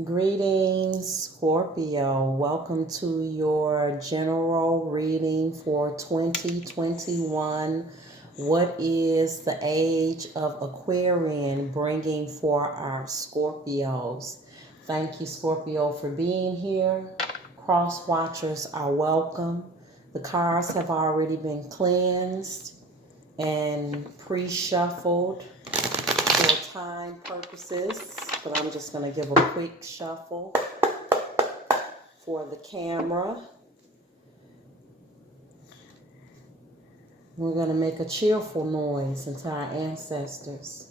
Greetings, Scorpio. Welcome to your general reading for 2021. What is the age of Aquarian bringing for our Scorpios? Thank you, Scorpio, for being here. Cross watchers are welcome. The cards have already been cleansed and pre-shuffled for time purposes, but I'm just going to give a quick shuffle for the camera. We're going to make a cheerful noise into our ancestors,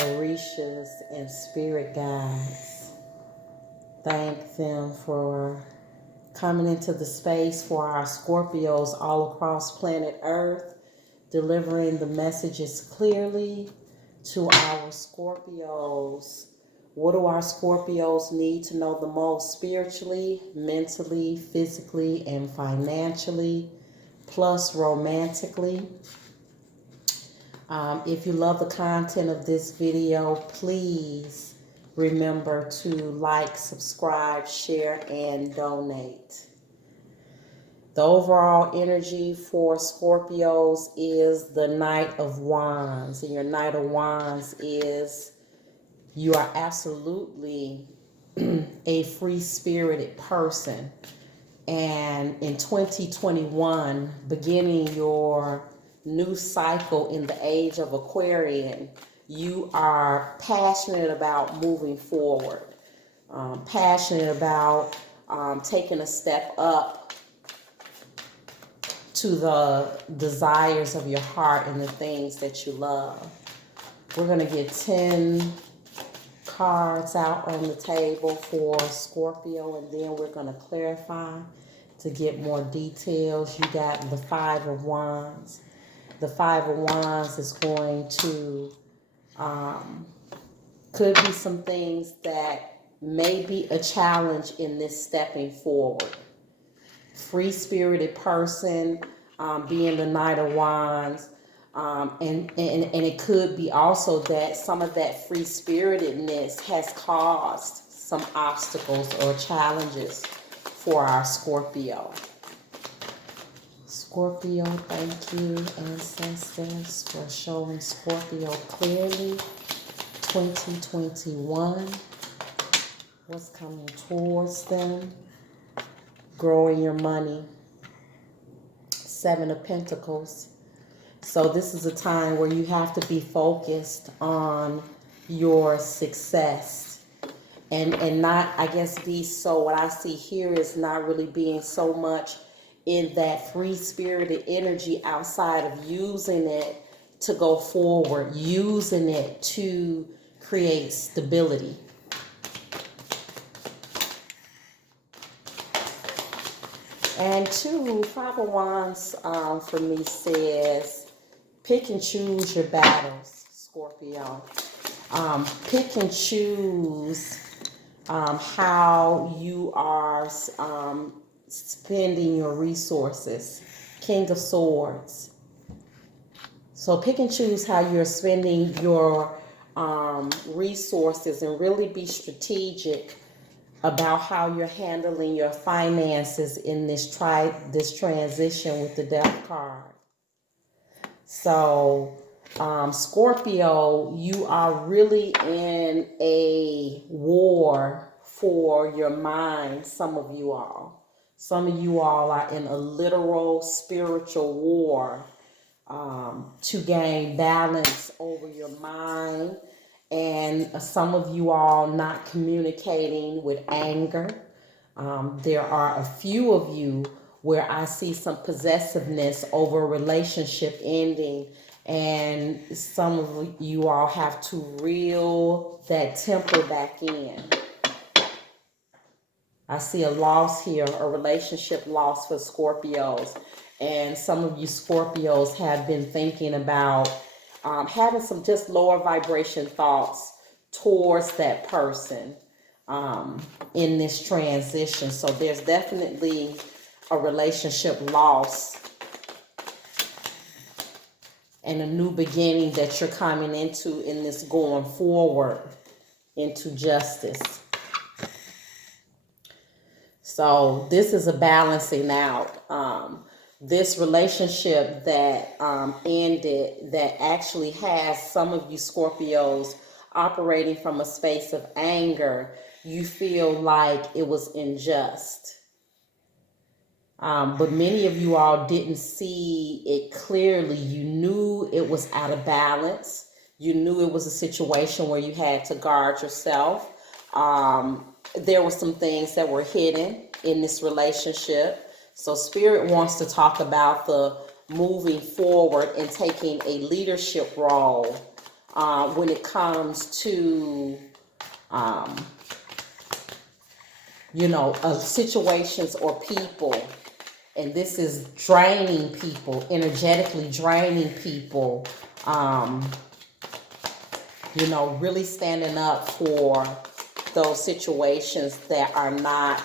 Orishas, and spirit guides. Thank them for coming into the space for our Scorpios all across planet Earth, delivering the messages clearly to our Scorpios. What do our Scorpios need to know the most spiritually, mentally, physically, and financially, plus romantically? If you love the content of this video, please remember to like, subscribe, share, and donate. The overall energy for Scorpios is the Knight of Wands. And your Knight of Wands is you are absolutely a free-spirited person. And in 2021, beginning your new cycle in the Age of Aquarian, you are passionate about moving forward, passionate about taking a step up to the desires of your heart and the things that you love. We're going to get 10 cards out on the table for Scorpio, and then we're going to clarify to get more details. You got the Five of Wands. The Five of Wands is going to, could be some things that may be a challenge in this stepping forward. Free-spirited person, being the Knight of Wands, and it could be also that some of that free-spiritedness has caused some obstacles or challenges for our Scorpio. Scorpio, thank you, ancestors, for showing Scorpio clearly 2021, what's coming towards them. Growing your money. Seven of Pentacles. So this is a time where you have to be focused on your success and not, I guess, be so, what I see here is not really being so much in that free-spirited energy outside of using it to go forward, using it to create stability. And two, Five of Wands for me says, pick and choose your battles, Scorpio. Pick and choose how you are spending your resources. King of Swords. So pick and choose how you're spending your resources and really be strategic about how you're handling your finances in this transition with the Death card. So, Scorpio, you are really in a war for your mind, some of you all. Some of you all are in a literal spiritual war to gain balance over your mind. And some of you all not communicating with anger. There are a few of you where I see some possessiveness over a relationship ending, and some of you all have to reel that temper back in. I see a loss here, a relationship loss for Scorpios, and some of you Scorpios have been thinking about having some just lower vibration thoughts towards that person in this transition. So there's definitely a relationship loss and a new beginning that you're coming into in this going forward into justice. So this is a balancing out. This relationship that ended, that actually has some of you Scorpios operating from a space of anger, you feel like it was unjust. But many of you all didn't see it clearly. You knew it was out of balance. You knew it was a situation where you had to guard yourself. There were some things that were hidden in this relationship. So Spirit wants to talk about the moving forward and taking a leadership role when it comes to, situations or people. And this is draining people, energetically draining people. Really standing up for those situations that are not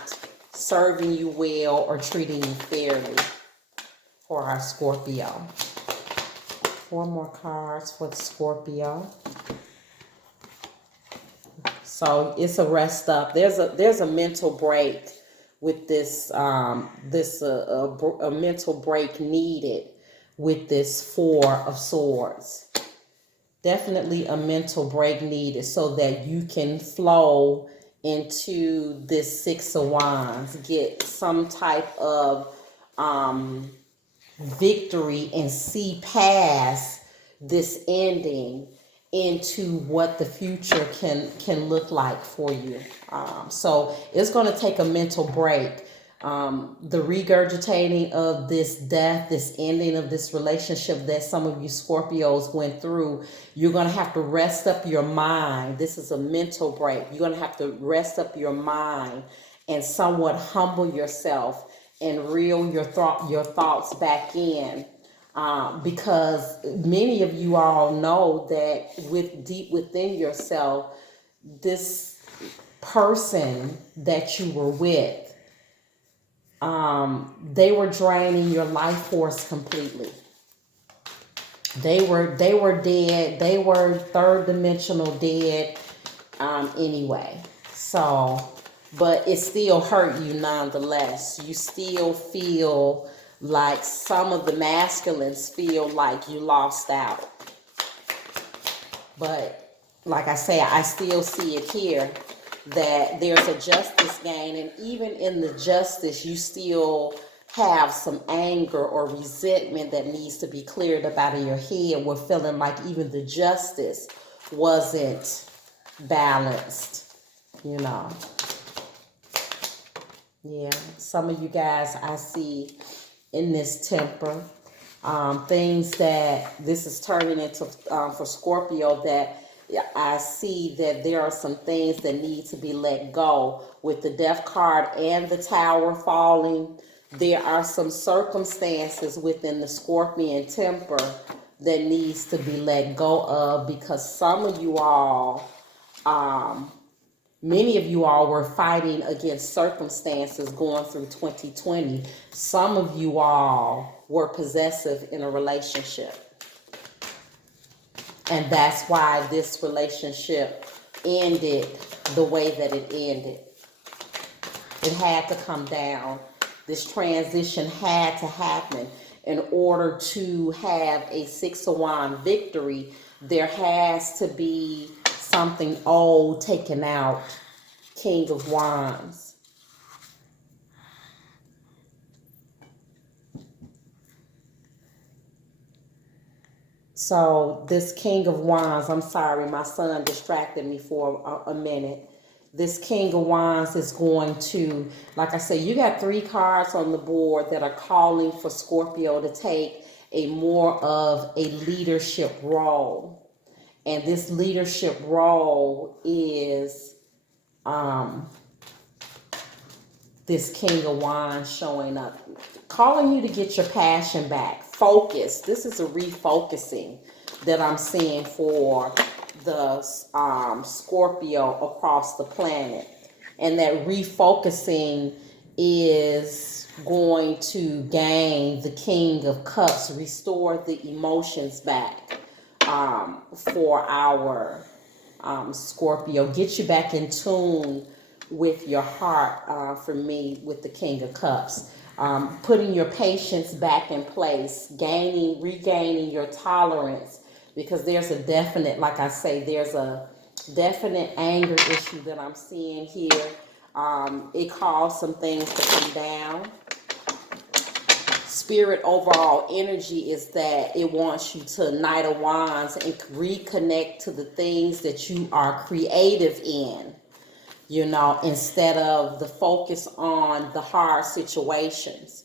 serving you well or treating you fairly for our Scorpio. 4 more cards for the Scorpio. So it's a rest up. There's a mental break with this. A mental break needed with this 4 of Swords. Definitely a mental break needed so that you can flow into this 6 of Wands, get some type of victory and see past this ending into what the future can look like for you. So it's going to take a mental break. The regurgitating of this death, this ending of this relationship that some of you Scorpios went through, you're going to have to rest up your mind. This is a mental break. You're going to have to rest up your mind and somewhat humble yourself and reel your thoughts back in. Because many of you all know that deep within yourself, this person that you were with, they were draining your life force completely. They were dead. They were third dimensional dead anyway. So, but it still hurt you nonetheless. You still feel like some of the masculines feel like you lost out. But like I say, I still see it here that there's a justice gain, and even in the justice, you still have some anger or resentment that needs to be cleared up out of your head. We're feeling like even the justice wasn't balanced, Yeah, some of you guys I see in this temper, things that this is turning into for Scorpio, that I see that there are some things that need to be let go. With the Death card and the Tower falling, there are some circumstances within the Scorpion temper that needs to be let go of, because some of you all, many of you all were fighting against circumstances going through 2020. Some of you all were possessive in a relationship. And that's why this relationship ended the way that it ended. It had to come down. This transition had to happen. In order to have a 6 of Wands victory, there has to be something old taken out. King of Wands. So this King of Wands, I'm sorry, my son distracted me for a minute. This King of Wands is going to, like I said, you got 3 cards on the board that are calling for Scorpio to take a more of a leadership role. And this leadership role is this King of Wands showing up, calling you to get your passion back. Focus. This is a refocusing that I'm seeing for the Scorpio across the planet. And that refocusing is going to gain the King of Cups, restore the emotions back for our Scorpio. Get you back in tune with your heart, for me, with the King of Cups. Putting your patience back in place, regaining your tolerance, because there's a definite, like I say, there's a definite anger issue that I'm seeing here. It caused some things to come down. Spirit overall energy is that it wants you to Knight of Wands and reconnect to the things that you are creative in, you know, instead of the focus on the hard situations.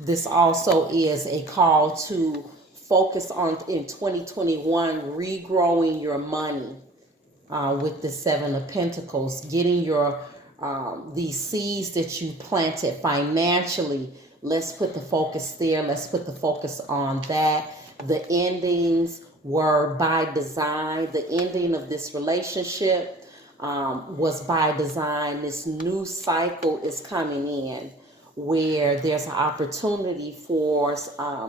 This also is a call to focus on, in 2021, regrowing your money, with the Seven of Pentacles, getting your these seeds that you planted financially. Let's put the focus there. Let's put the focus on that. The endings were by design. The ending of this relationship was by design. This new cycle is coming in where there's an opportunity for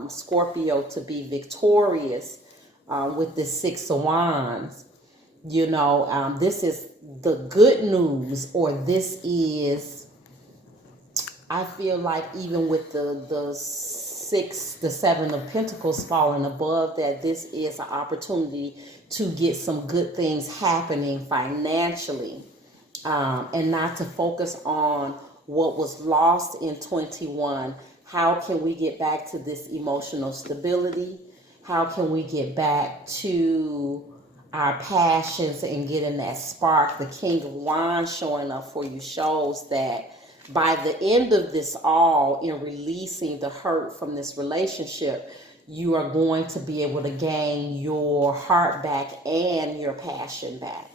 Scorpio to be victorious with this Six of Wands. You know, this is the good news, or this is, I feel like, even with the Seven of Pentacles falling above that, this is an opportunity to get some good things happening financially, and not to focus on what was lost in 21. How can we get back to this emotional stability? How can we get back to our passions and getting that spark? The King of Wands showing up for you shows that by the end of this all, in releasing the hurt from this relationship, you are going to be able to gain your heart back and your passion back.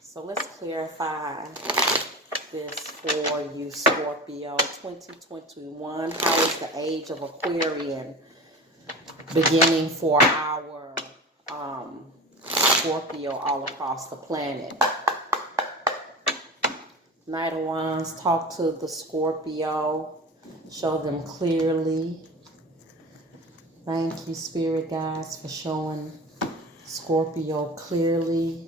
So let's clarify this for you, Scorpio. 2021, how is the Age of Aquarian beginning for our Scorpio all across the planet? Knight of Wands, talk to the Scorpio. Show them clearly. Thank you, Spirit guides, for showing Scorpio clearly.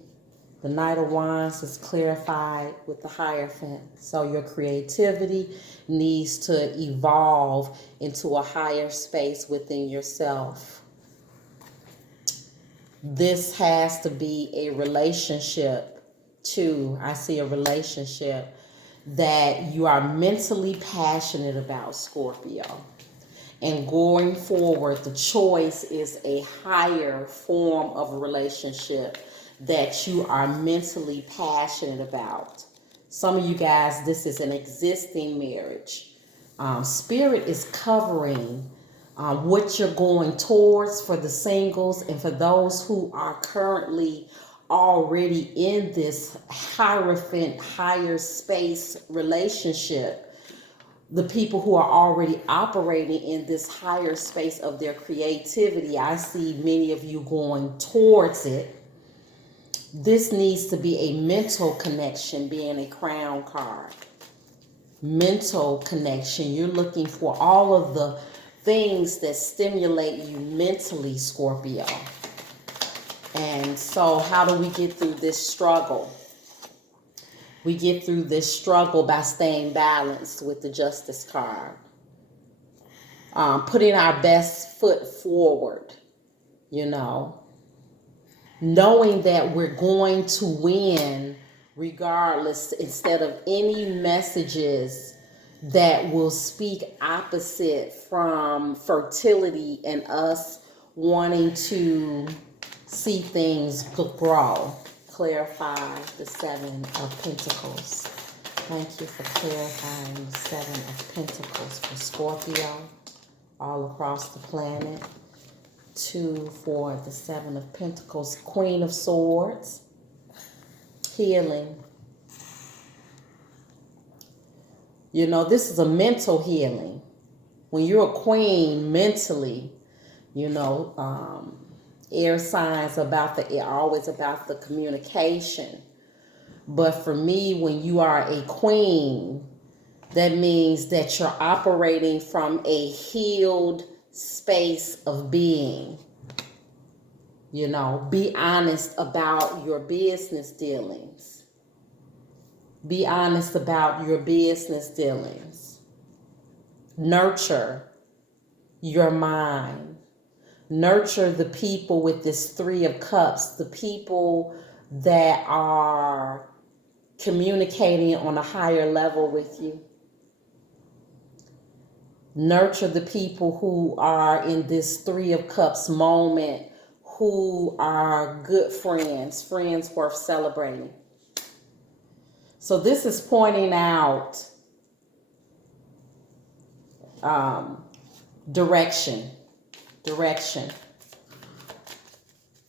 The Knight of Wands is clarified with the Hierophant. So your creativity needs to evolve into a higher space within yourself. This has to be a relationship too. I see a relationship that you are mentally passionate about, Scorpio. And going forward, the choice is a higher form of a relationship that you are mentally passionate about. Some of you guys, this is an existing marriage. Spirit is covering what you're going towards for the singles, and for those who are currently already in this Hierophant, higher space relationship. The people who are already operating in this higher space of their creativity, I see many of you going towards it. This needs to be a mental connection, being a Crown card. Mental connection. You're looking for all of the things that stimulate you mentally, Scorpio. And so how do we get through this struggle? We get through this struggle by staying balanced with the Justice card. Putting our best foot forward, you know. Knowing that we're going to win regardless, instead of any messages that will speak opposite from fertility and us wanting to see things grow. Clarify the Seven of Pentacles. Thank you for clarifying the Seven of Pentacles for Scorpio all across the planet. 2 for the Seven of Pentacles. Queen of Swords. Healing. You know, this is a mental healing. When you're a queen mentally, you know, air signs always about the communication. But for me, when you are a queen, that means that you're operating from a healed space of being. You know, be honest about your business dealings. Be honest about your business dealings. Nurture your mind. Nurture the people with this Three of Cups, the people that are communicating on a higher level with you. Nurture the people who are in this Three of Cups moment, who are good friends, friends worth celebrating. So this is pointing out direction.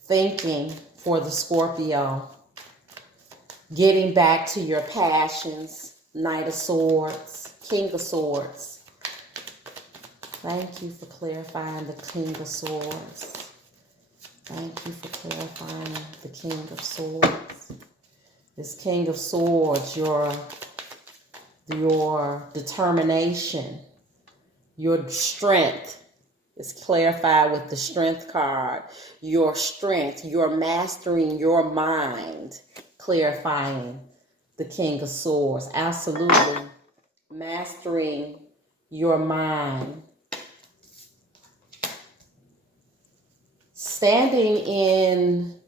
Thinking for the Scorpio. Getting back to your passions. Knight of Swords, King of Swords. Thank you for clarifying the King of Swords. Thank you for clarifying the King of Swords. This King of Swords, your determination, your strength is clarified with the Strength card. Your strength, your mastering your mind, clarifying the King of Swords. Absolutely. Mastering your mind. Standing in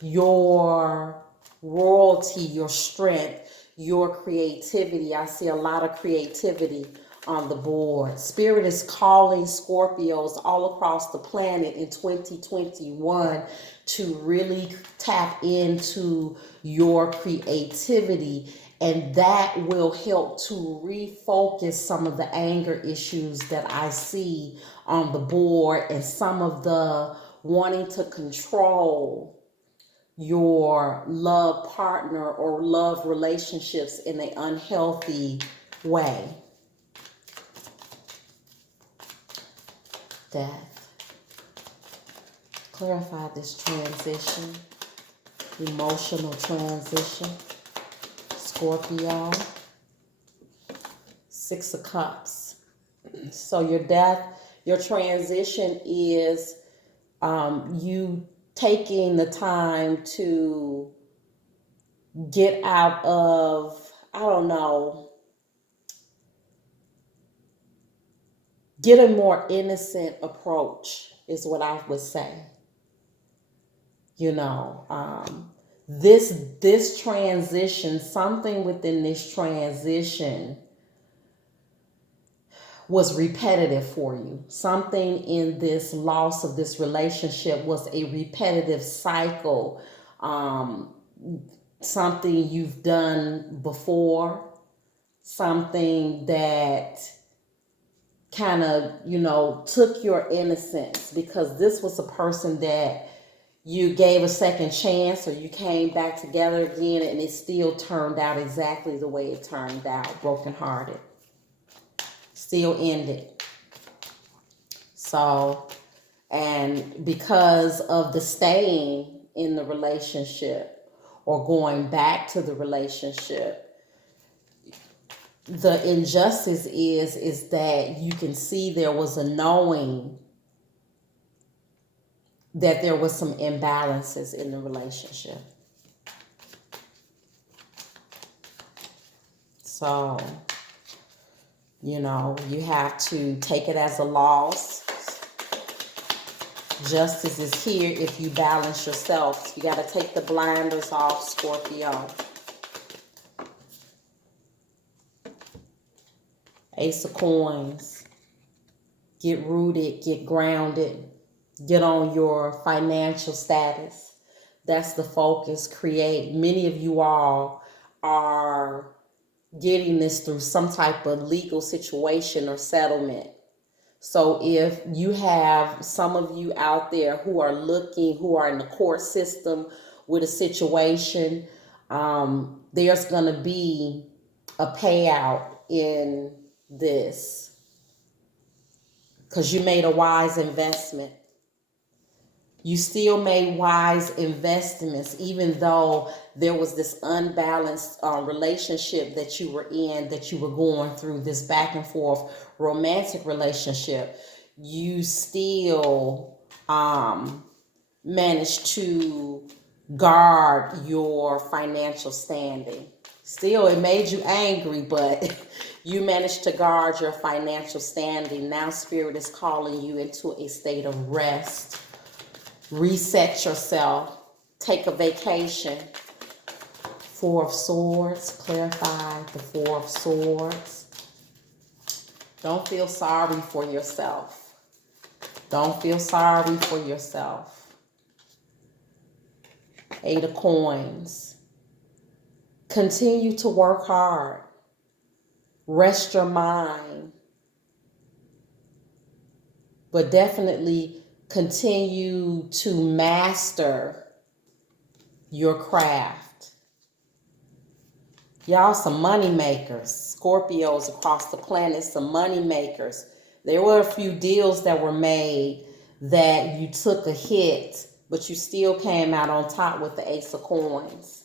your royalty, your strength, your creativity. I see a lot of creativity on the board. Spirit is calling Scorpios all across the planet in 2021 to really tap into your creativity, and that will help to refocus some of the anger issues that I see on the board, and some of the wanting to control your love partner or love relationships in an unhealthy way. Death. Clarify this transition. Emotional transition. Scorpio. Six of Cups. So your death, your transition is you taking the time to get out of, I don't know, get a more innocent approach is what I would say. You know, this transition, something within this transition was repetitive for you. Something in this loss of this relationship was a repetitive cycle. Something you've done before. Something that kind of, you know, took your innocence, because this was a person that you gave a second chance, or you came back together again, and it still turned out exactly the way it turned out, brokenhearted. Still ended. So, and because of the staying in the relationship or going back to the relationship, the injustice is that you can see there was a knowing that there was some imbalances in the relationship. So, you know, you have to take it as a loss. Justice is here if you balance yourself. You got to take the blinders off, Scorpio. Ace of Coins. Get rooted, get grounded, get on your financial status. That's the focus. Create. Many of you all are getting this through some type of legal situation or settlement. So if you have some of you out there who are looking, who are in the court system with a situation, there's going to be a payout in this, because you made a wise investment. You still made wise investments, even though there was this unbalanced relationship that you were in, that you were going through, this back and forth romantic relationship. You still managed to guard your financial standing. Still, it made you angry, but you managed to guard your financial standing. Now Spirit is calling you into a state of rest. Reset yourself. Take a vacation. Four of Swords. Clarify the Four of Swords. Don't feel sorry for yourself. Don't feel sorry for yourself. Eight of Coins. Continue to work hard. Rest your mind. But definitely continue to master your craft. Y'all some money makers. Scorpios across the planet, some money makers. There were a few deals that were made that you took a hit, but you still came out on top with the Ace of Coins.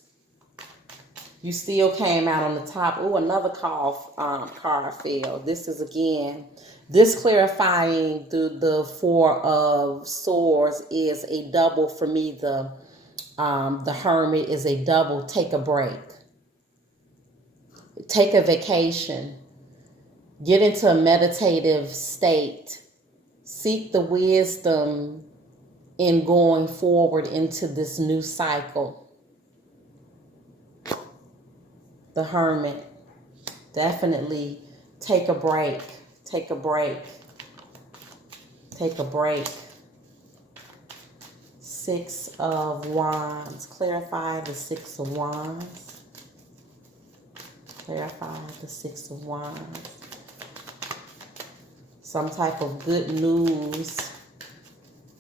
You still came out on the top. Oh, another card fell. This is again, this clarifying the Four of Swords is a double for me. The Hermit is a double. Take a break. Take a vacation. Get into a meditative state. Seek the wisdom in going forward into this new cycle. The Hermit. Definitely take a break. Take a break. Take a break. Six of Wands. Clarify the Six of Wands. Clarify the Six of Wands. Some type of good news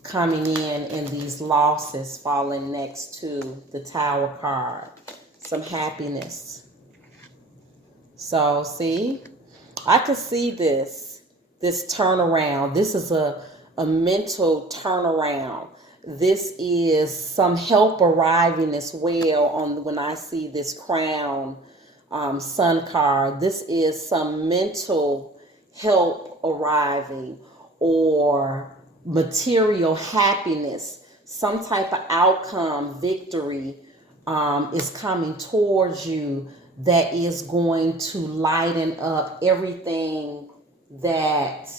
coming in these losses falling next to the Tower card. Some happiness. So, see, I can see this turnaround. This is a mental turnaround. This is some help arriving as well on when I see this Crown Sun card. This is some mental help arriving or material happiness. Some type of outcome, victory is coming towards you that is going to lighten up everything that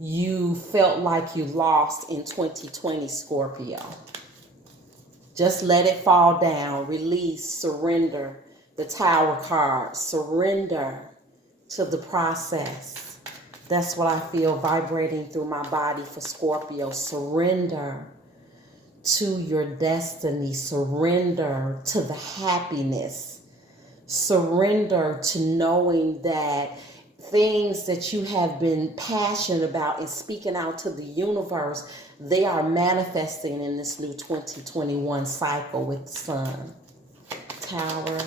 you felt like you lost in 2020, Scorpio. Just let it fall down. Release, surrender. The Tower card. Surrender to the process. That's what I feel vibrating through my body for Scorpio. Surrender to your destiny. Surrender to the happiness. Surrender to knowing that things that you have been passionate about and speaking out to the universe, they are manifesting in this new 2021 cycle with the Sun. Tower,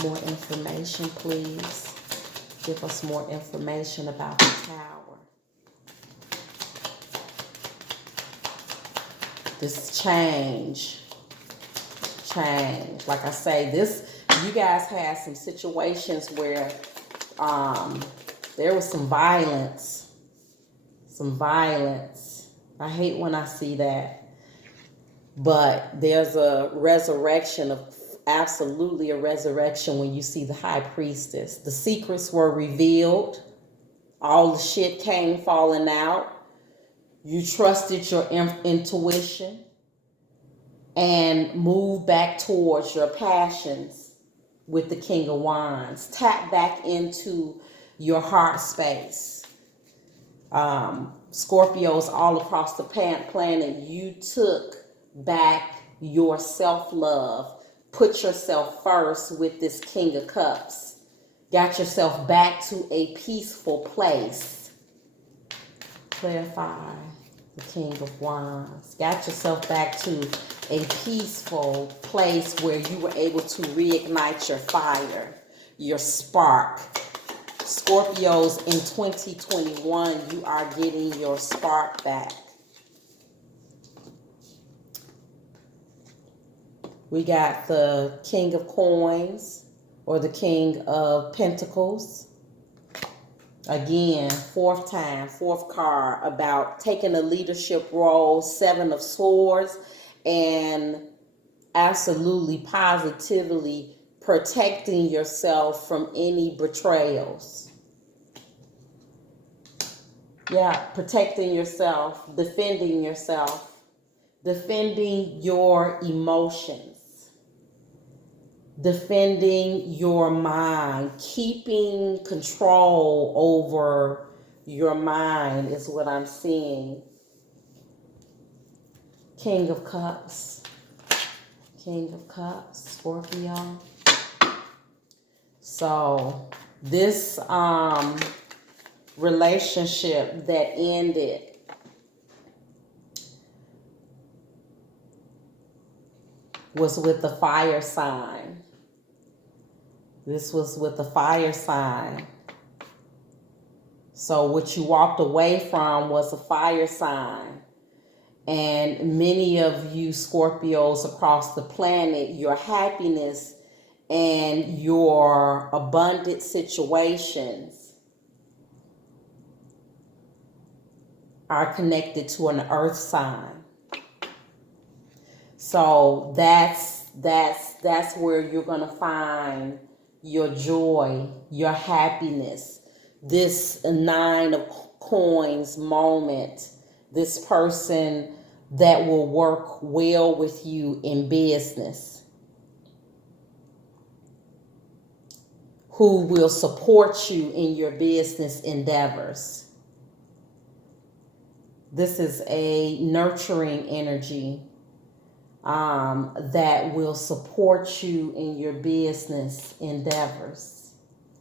more information, please. Give us more information about the Tower. This change. Like I say, you guys had some situations where there was some violence. I hate when I see that. But there's a resurrection absolutely a resurrection when you see the High Priestess. The secrets were revealed. All the shit came falling out. You trusted your intuition and moved back towards your passions with the King of Wands. Tap back into your heart space. Scorpios all across the planet, you took back your self-love. Put yourself first with this King of Cups. Got yourself back to a peaceful place. Clarify the King of Wands. Got yourself back to a peaceful place where you were able to reignite your fire, your spark. Scorpios, in 2021, you are getting your spark back. We got the King of Coins or the King of Pentacles. Again, fourth time, fourth card, about taking a leadership role, Seven of Swords, and absolutely positively protecting yourself from any betrayals. Yeah, protecting yourself, defending your emotions, defending your mind, keeping control over your mind is what I'm seeing. King of Cups, Scorpio. So this relationship that ended was with the fire sign. This was with the fire sign. So what you walked away from was a fire sign. And many of you Scorpios across the planet, your happiness and your abundant situations are connected to an earth sign. So that's where you're going to find your joy, your happiness, this Nine of Coins moment, this person that will work well with you in business, who will support you in your business endeavors. This is a nurturing energy that will support you in your business endeavors.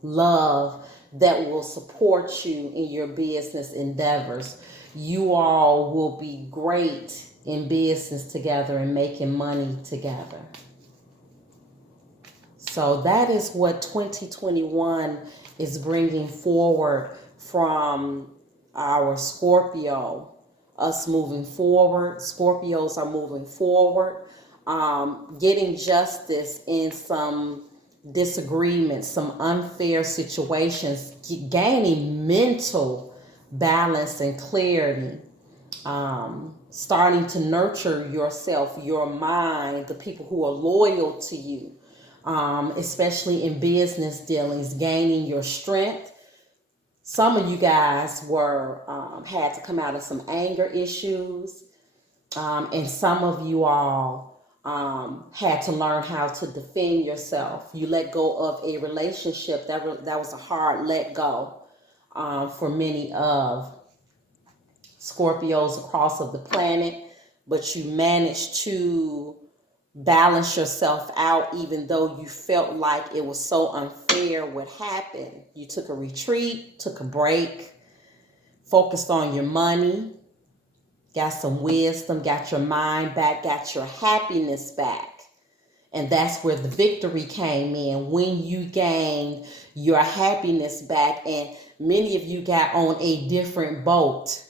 Love that will support you in your business endeavors. You all will be great in business together and making money together. So that is what 2021 is bringing forward from our Scorpio. Us moving forward. Scorpios are moving forward. Getting justice in some disagreements, some unfair situations, gaining mental balance and clarity. Starting to nurture yourself, your mind, the people who are loyal to you. Especially in business dealings, gaining your strength. Some of you guys were had to come out of some anger issues, and some of you all had to learn how to defend yourself. You let go of a relationship that was a hard let go for many of Scorpios across of the planet, but you managed to balance yourself out even though you felt like it was so unfair what happened. You took a retreat, took a break, focused on your money, got some wisdom, got your mind back, got your happiness back. And that's where the victory came in, when you gained your happiness back. And many of you got on a different boat.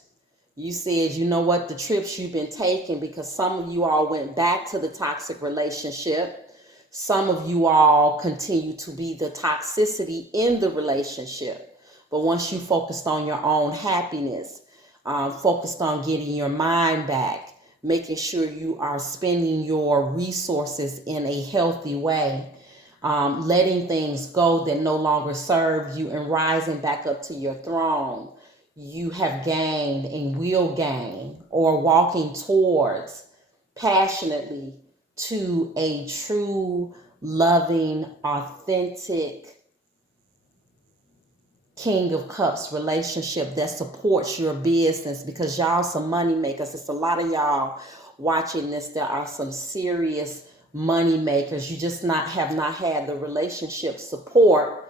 You said, you know what, the trips you've been taking, because some of you all went back to the toxic relationship. Some of you all continue to be the toxicity in the relationship. But once you focused on your own happiness, focused on getting your mind back, making sure you are spending your resources in a healthy way, letting things go that no longer serve you and rising back up to your throne, you have gained and will gain, or walking towards passionately to a true, loving, authentic King of Cups relationship that supports your business, because y'all some money makers. It's a lot of y'all watching this. There are some serious money makers. You just have not had the relationship support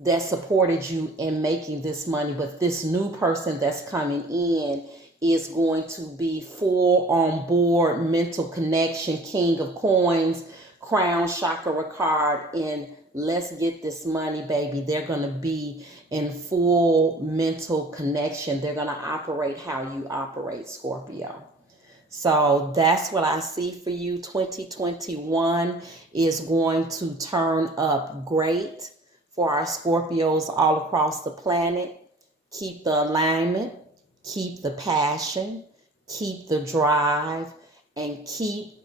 that supported you in making this money. But this new person that's coming in is going to be full on board, mental connection, King of Coins, Crown Chakra card, and let's get this money, baby. They're going to be in full mental connection. They're going to operate how you operate, Scorpio. So that's what I see for you. 2021 is going to turn up great for our Scorpios all across the planet. Keep the alignment, keep the passion, keep the drive, and keep